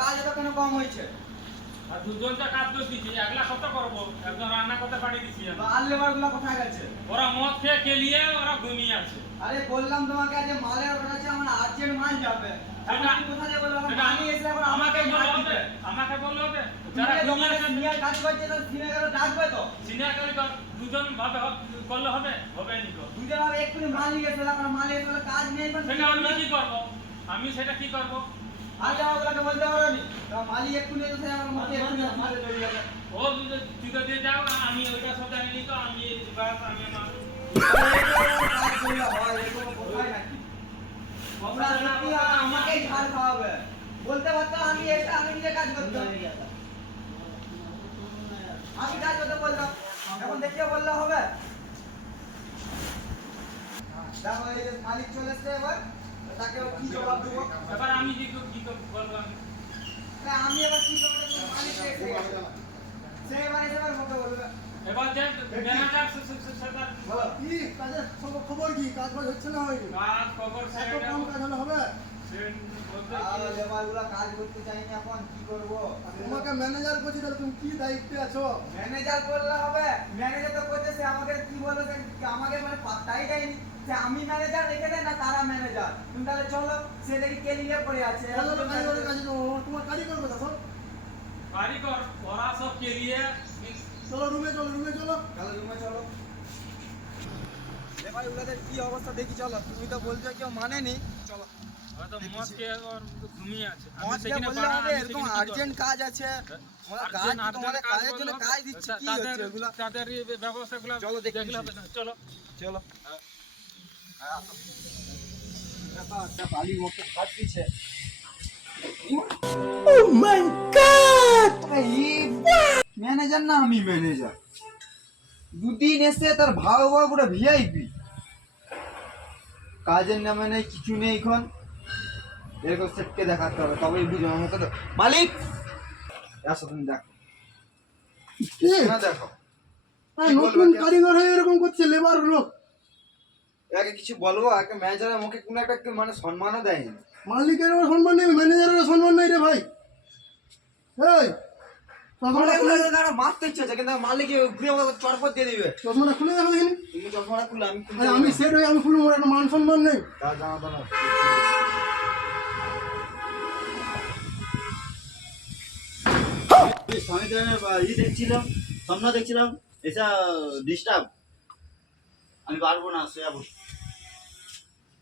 কাজ এত কেন কম হয়েছে? আর দুজনটা কাজ তো দিছি, একলা কত করবো? একজন রান্না করতে পাঠিয়ে দিছি আমি। আর লেবার গুলা কোথায় গেছে? ওরা মদ খেয়ে কেলিয়ে ওরা ঘুমিয়ে আছে। আরে বললাম তোমাকে যে মালের অর্ডার আছে, আমার আর্জেন্ট মাল যাবে। এখন আমি কোথায় যাবো? আমি এসে এখন আমাকে আমাকে বললে হবে, আমাকে বললে হবে। যারা যারা ঘুমিয়ে দোকানে আছে সিনিয়র কাজ করছে তো সিনিয়র ডাকবে তো। সিনিয়র কাজ দুজন ভাবে করলে হবে, হবে নি তো। দুজন আর এক্ষুনি মাল নিয়ে গেছে, এখন মাল এসে বলে কাজ নেই। সেটা আমি কি করবো? আমি সেটা কি করবো? আর যাওয়াগুলোকে বলতে পারো নি মালিক এক্ষুনি এসে আমার মধ্যে এক্ষুনি মাল ধরে যাবে। ও তুই দিয়ে যাও, আমি ওইটা সব জানি তো। আমি বাস আমি আমার কাজ করলে হয়, এরকম কোথায় নাকি? তোমরা সত্যি আমাকেই ঝাড় খাওয়াবে। বলতে পারতো আমি এটা আমি নিজে কাজ করতাম। আমি কাজ করতে বললাম, এখন দেখিয়ে বললে হবে? দেখো এই যে মালিক চলে এসছে, এবার তাকে কি জবাব দেবো? এবার আমি কি বলবো? আমি এবার কি জবাব দেবো? মালিক এসে গেছে, সে এবার এসে এবার মুখে বলবে। এবার যে ম্যানেজার সেটা বলো কি কাজের খবর কি? কাজ বাজ হচ্ছে না হয়নি? কাজ খবর এত সেটা কম কাজ হলে হবে? লেবারগুলো কাজ করতে চাইনি, এখন কি করবো? তোমাকে ম্যানেজার করছি, তাহলে তুমি কি দায়িত্বে আছো? ম্যানেজার করলে হবে? ম্যানেজার তো করছে, সে আমাকে কি বললো, সে আমাকে মানে পাত্তাই দেয়নি যে আমি ম্যানেজার রেখে দেয় না তারা ম্যানেজার। তুমি তাহলে চলো, সে দেখি কেলিয়ে পড়ে আছে। কারিগরের কাজ করবো, তোমার কারিগর কথা সব। কারিগর ওরা সব কেলিয়ে চলো রুমে চলো, রুমে চলো। চলো রুমে চলো। লেবারগুলোদের কি অবস্থা দেখি, চলো। তুমি তো বলছো কেউ মানেনি, চলো। হয়তো মদ খেয়ে ওর ঘুমিয়ে আছে। আমাকে বললে হবে, এরকম আর্জেন্ট কাজ আছে। তোমাদের কাজের জন্য কাজ দিচ্ছি, কি হচ্ছে এগুলা? তাদের ব্যবস্থাগুলো চলো দেখি দেখলে হবে না। চলো চলো। বালি মতো কাজ দিচ্ছে। Oh my God! ম্যানেজার না আমি ম্যানেজার, দুদিন এসে তার ভাও ভাও পুরো ভিআইপি। কাজের নামে নেই, কিছু নেই। এখন এরকম সেটকে দেখাতে হবে, তবেই বুঝো আমাকে। তো মালিক আসো, তুমি দেখো না, দেখো নতুন কারিগর হয়ে এরকম করছে লেবার লোক। একে কিছু বলবো? একে ম্যানেজারের মুখে কোনো একটা মানে সম্মানও দেয়নি। মালিকের সম্মান নেই, ম্যানেজারের সম্মান নেই রে ভাই। এই মারতে ইচ্ছে আছে, কিন্তু মালিক ঘুরে আমাকে চড়পট দিয়ে দিবে। চশমাটা খুলে দেখো দেখিনি? তুমি চশমাটা খুলে আমি আমি সেট হয়ে আমি খুলবো, আমার একটা মান সম্মান নেই। দেখছিলাম, স্বপ্ন দেখছিলাম, এসা ডিস্টার্ব আমি পারবো না। সে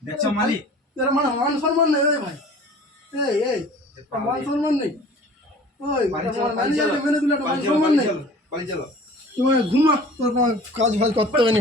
দেখছো মালিক, এর মানে মান সম্মান নেই রে ভাই। এই মান সম্মান নেই। ওই ম্যানেজারকে মেনে দিলে একটা মান সম্মান নেই। বাড়ি চলো। তুমি ঘুমা, তোর কাজ ভাজ করতে হবে না।